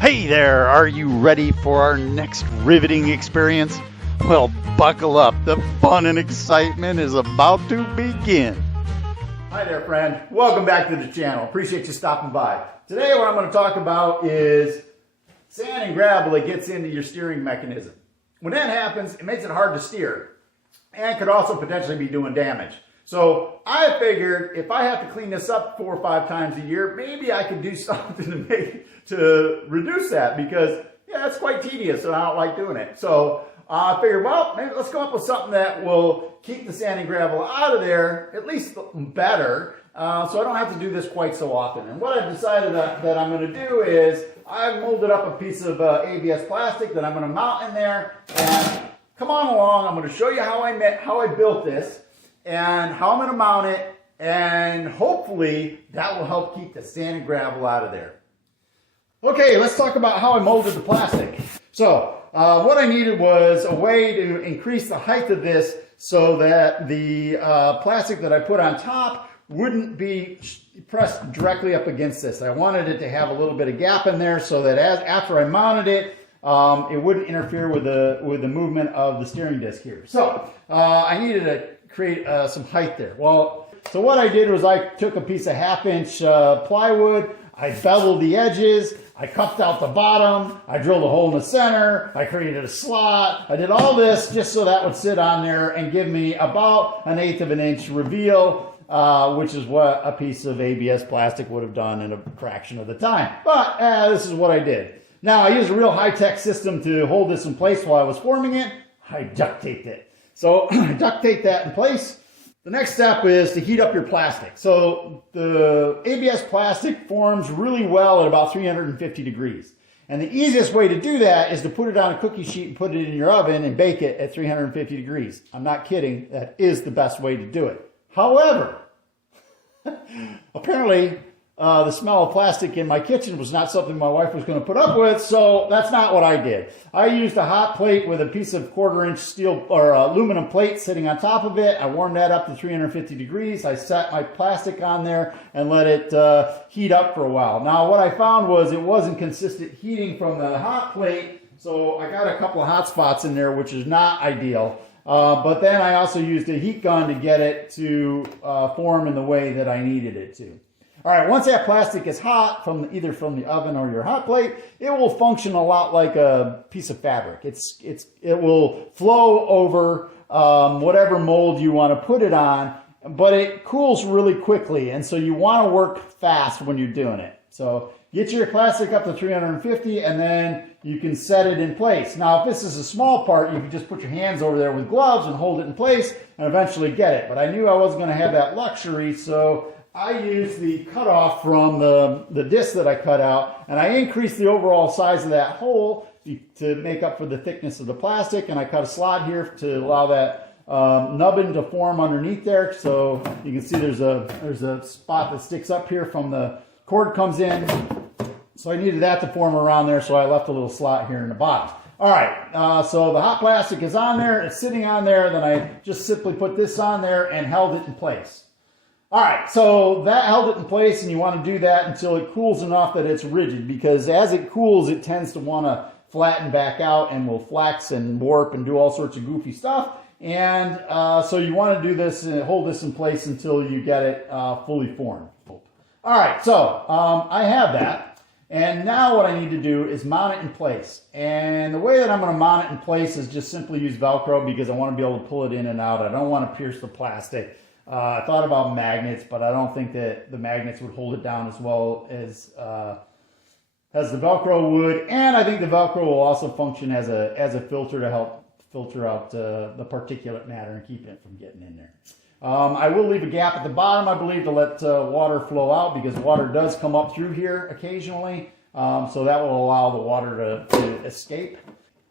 Hey there, are you ready for our next riveting experience? Well, buckle up, the fun and excitement is about to begin. Hi there, friend. Welcome back to the channel. Appreciate you stopping by. Today what I'm going to talk about is sand and gravel that gets into your steering mechanism. When that happens, it makes it hard to steer and could also potentially be doing damage. So I figured if I have to clean this up 4 or 5 times a year, maybe I could do something to reduce that, because yeah, it's quite tedious and I don't like doing it. So I figured, well, maybe let's come up with something that will keep the sand and gravel out of there, at least better, so I don't have to do this quite so often. And what I've decided that I'm going to do is I've molded up a piece of ABS plastic that I'm going to mount in there. And come on along, I'm going to show you how I built this and how I'm going to mount it, and hopefully that will help keep the sand and gravel out of there. Okay, let's talk about how I molded the plastic. So what I needed was a way to increase the height of this so that the plastic that I put on top wouldn't be pressed directly up against this. I wanted it to have a little bit of gap in there so that after I mounted it, it wouldn't interfere with the movement of the steering disc here. So I needed to create some height there. Well, so what I did was I took a piece of 1/2-inch plywood, I beveled the edges, I cupped out the bottom, I drilled a hole in the center, I created a slot. I did all this just so that would sit on there and give me about 1/8 of an inch reveal, which is what a piece of ABS plastic would have done in a fraction of the time. But this is what I did. Now I used a real high-tech system to hold this in place while I was forming it. I duct taped it. So I duct taped that in place. The next step is to heat up your plastic. So the ABS plastic forms really well at about 350 degrees. And the easiest way to do that is to put it on a cookie sheet and put it in your oven and bake it at 350 degrees. I'm not kidding. That is the best way to do it. However, apparently the smell of plastic in my kitchen was not something my wife was going to put up with, so that's not what I did. I used a hot plate with a piece of 1/4-inch steel or aluminum plate sitting on top of it. I warmed that up to 350 degrees. I set my plastic on there and let it heat up for a while. Now what I found was it wasn't consistent heating from the hot plate, so I got a couple of hot spots in there, which is not ideal. But then I also used a heat gun to get it to form in the way that I needed it to. All right, once that plastic is hot, either from the oven or your hot plate, it will function a lot like a piece of fabric. It will flow over whatever mold you want to put it on, but it cools really quickly, and so you want to work fast when you're doing it. So get your plastic up to 350, and then you can set it in place. Now, if this is a small part, you can just put your hands over there with gloves and hold it in place and eventually get it. But I knew I wasn't going to have that luxury, so I used the cutoff from the disc that I cut out, and I increased the overall size of that hole to make up for the thickness of the plastic, and I cut a slot here to allow that nubbin to form underneath there. So you can see there's a spot that sticks up here from the cord comes in. So I needed that to form around there, so I left a little slot here in the bottom. All right, so the hot plastic is on there, it's sitting on there, then I just simply put this on there and held it in place. All right, so that held it in place, and you want to do that until it cools enough that it's rigid, because as it cools, it tends to want to flatten back out and will flex and warp and do all sorts of goofy stuff. And so you want to do this and hold this in place until you get it fully formed. All right, so I have that, and now what I need to do is mount it in place. And the way that I'm going to mount it in place is just simply use Velcro, because I want to be able to pull it in and out. I don't want to pierce the plastic. I thought about magnets, but I don't think that the magnets would hold it down as well as the Velcro would. And I think the Velcro will also function as a filter to help filter out the particulate matter and keep it from getting in there. I will leave a gap at the bottom, I believe, to let water flow out, because water does come up through here occasionally. So that will allow the water to escape.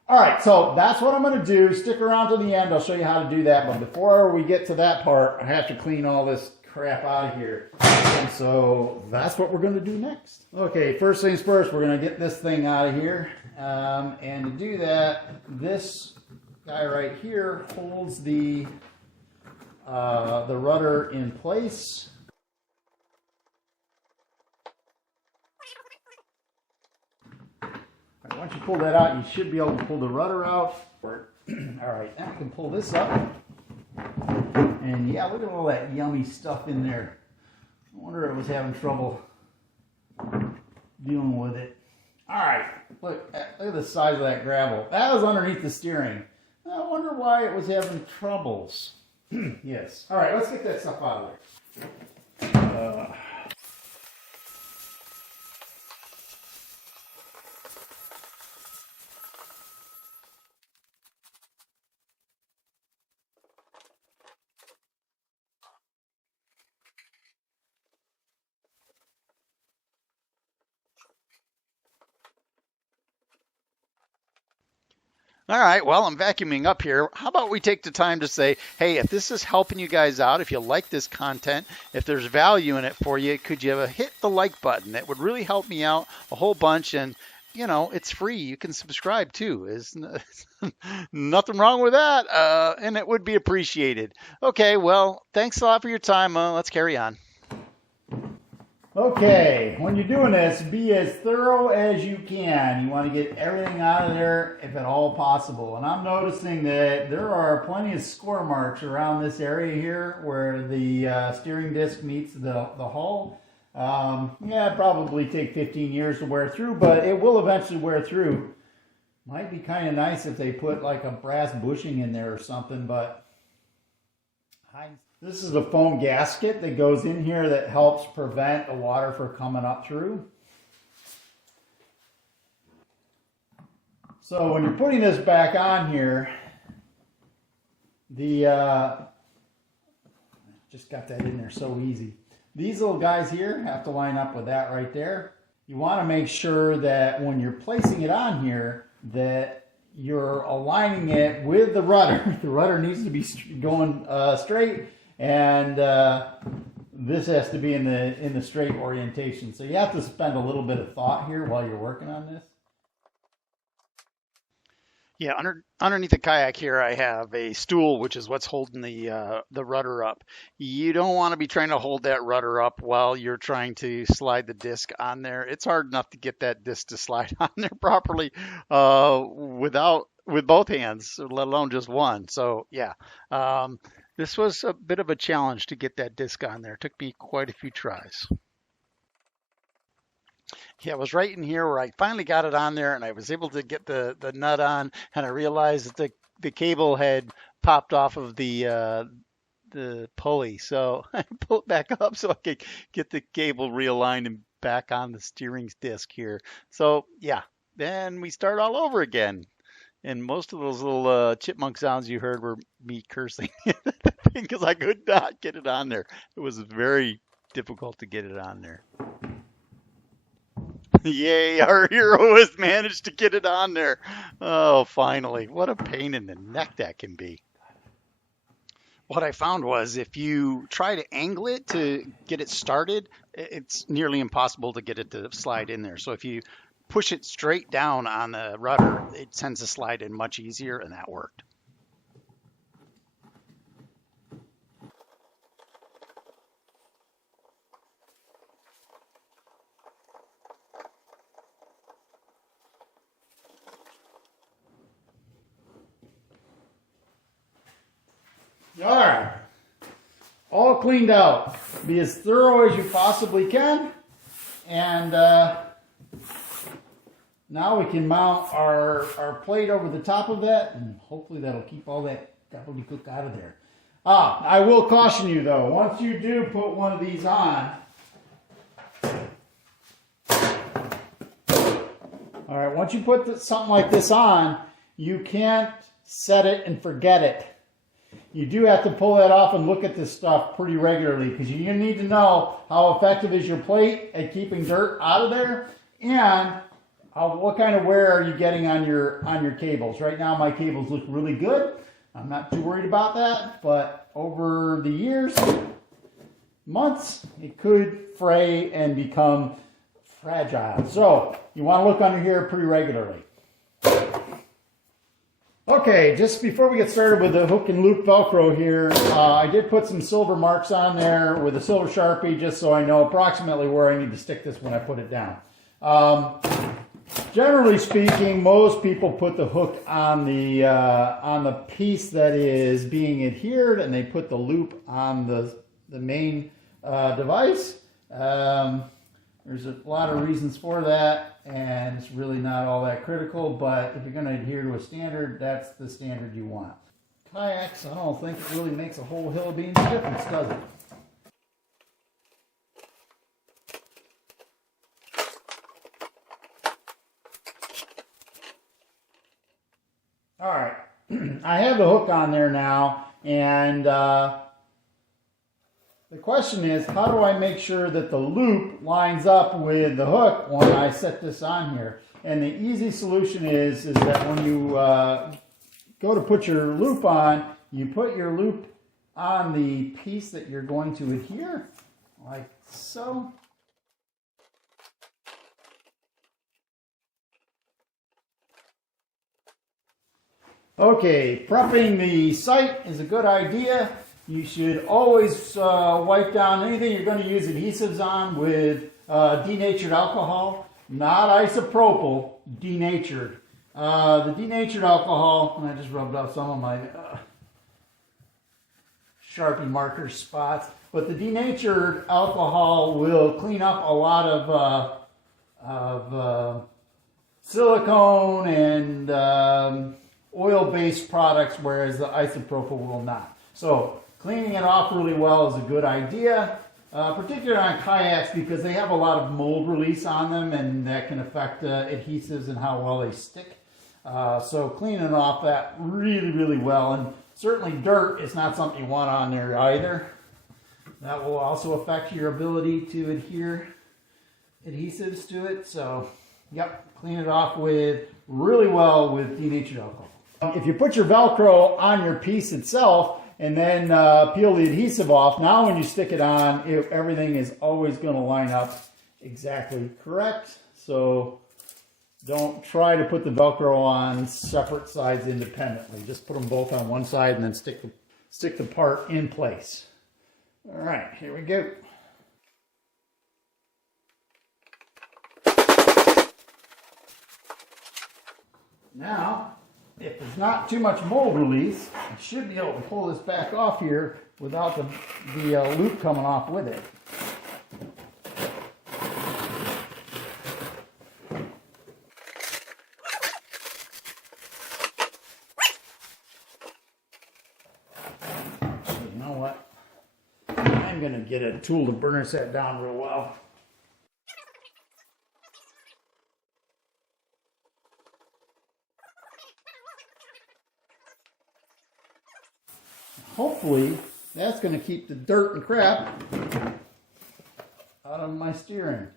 All right, so that's what I'm going to do. Stick around to the end. I'll show you how to do that. But before we get to that part, I have to clean all this crap out of here. And so that's what we're going to do next. Okay, first things first, we're going to get this thing out of here. And to do that, this guy right here holds the rudder in place. once you pull that out, you should be able to pull the rudder out. All right, now I can pull this up. And yeah, look at all that yummy stuff in there. I wonder if I was having trouble dealing with it. All right, look at the size of that gravel. That was underneath the steering. I wonder why it was having troubles. Yes. All right, let's get that stuff out of there. All right, well, I'm vacuuming up here. How about we take the time to say, hey, if this is helping you guys out, if you like this content, if there's value in it for you, could you hit the like button? That would really help me out a whole bunch. And, you know, it's free. You can subscribe too. There's nothing wrong with that. And it would be appreciated. Okay, well, thanks a lot for your time. Let's carry on. Okay, when you're doing this, be as thorough as you can. You want to get everything out of there if at all possible. And I'm noticing that there are plenty of score marks around this area here where the steering disc meets the hull. Yeah, it'd probably take 15 years to wear through, but it will eventually wear through. Might be kind of nice if they put like a brass bushing in there or something, but this is a foam gasket that goes in here that helps prevent the water from coming up through. So when you're putting this back on here, just got that in there so easy. These little guys here have to line up with that right there. You want to make sure that when you're placing it on here that you're aligning it with the rudder. The rudder needs to be going straight, and this has to be in the straight orientation. So you have to spend a little bit of thought here while you're working on this. Yeah, underneath the kayak here, I have a stool, which is what's holding the rudder up. You don't want to be trying to hold that rudder up while you're trying to slide the disc on there. It's hard enough to get that disc to slide on there properly with both hands, let alone just one. So yeah, this was a bit of a challenge to get that disc on there. It took me quite a few tries. Yeah, it was right in here where I finally got it on there, and I was able to get the nut on, and I realized that the cable had popped off of the pulley. So I pulled it back up so I could get the cable realigned and back on the steering disc here. So yeah, then we start all over again. And most of those little chipmunk sounds you heard were me cursing because I could not get it on there. It was very difficult to get it on there. Yay, our hero has managed to get it on there. Oh, finally. What a pain in the neck that can be. What I found was if you try to angle it to get it started, it's nearly impossible to get it to slide in there. So if you push it straight down on the rudder, it tends to slide in much easier, and that worked. All right, all cleaned out. Be as thorough as you possibly can, and now we can mount our plate over the top of that, and hopefully that'll keep all that gobbledygook out of there. I will caution you though, once you do put one of these on, all right, once you put something like this on, you can't set it and forget it. You do have to pull that off and look at this stuff pretty regularly because you need to know how effective is your plate at keeping dirt out of there, and what kind of wear are you getting on your cables. Right now my cables look really good. I'm not too worried about that, but over the years, months, it could fray and become fragile. So you want to look under here pretty regularly. Okay, just before we get started with the hook and loop Velcro here, I did put some silver marks on there with a silver Sharpie just so I know approximately where I need to stick this when I put it down. Generally speaking, most people put the hook on the piece that is being adhered, and they put the loop on the main device. There's a lot of reasons for that, and it's really not all that critical, but if you're going to adhere to a standard, that's the standard you want. Kayaks, I don't think it really makes a whole hill of beans difference, does it? All right, I have the hook on there now, and the question is, how do I make sure that the loop lines up with the hook when I set this on here? And the easy solution is that when you go to put your loop on, you put your loop on the piece that you're going to adhere, like so. Okay, prepping the site is a good idea. You should always wipe down anything you're going to use adhesives on with denatured alcohol, not isopropyl, denatured. The denatured alcohol, and I just rubbed off some of my Sharpie marker spots, but the denatured alcohol will clean up a lot of silicone and oil-based products, whereas the isopropyl will not. So cleaning it off really well is a good idea, particularly on kayaks because they have a lot of mold release on them, and that can affect adhesives and how well they stick. So cleaning off that really, really well. And certainly dirt is not something you want on there either. That will also affect your ability to adhere adhesives to it. So, yep, clean it off with really well with denatured alcohol. If you put your Velcro on your piece itself and then peel the adhesive off, now when you stick it on, everything is always going to line up exactly correct. So don't try to put the Velcro on separate sides independently. Just put them both on one side and then stick the part in place. All right, here we go. Now, if there's not too much mold release, I should be able to pull this back off here without the loop coming off with it. So you know what? I'm going to get a tool to burnish that down real well. Hopefully, that's going to keep the dirt and crap out of my steering.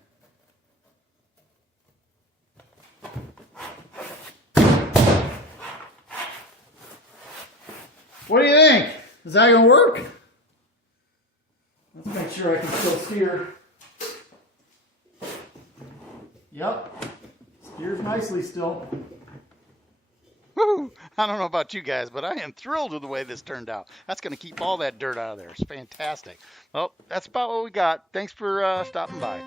What do you think? Is that going to work? Let's make sure I can still steer. Yep, steers nicely still. Woo! I don't know about you guys, but I am thrilled with the way this turned out. That's going to keep all that dirt out of there. It's fantastic. Well, that's about what we got. Thanks for stopping by.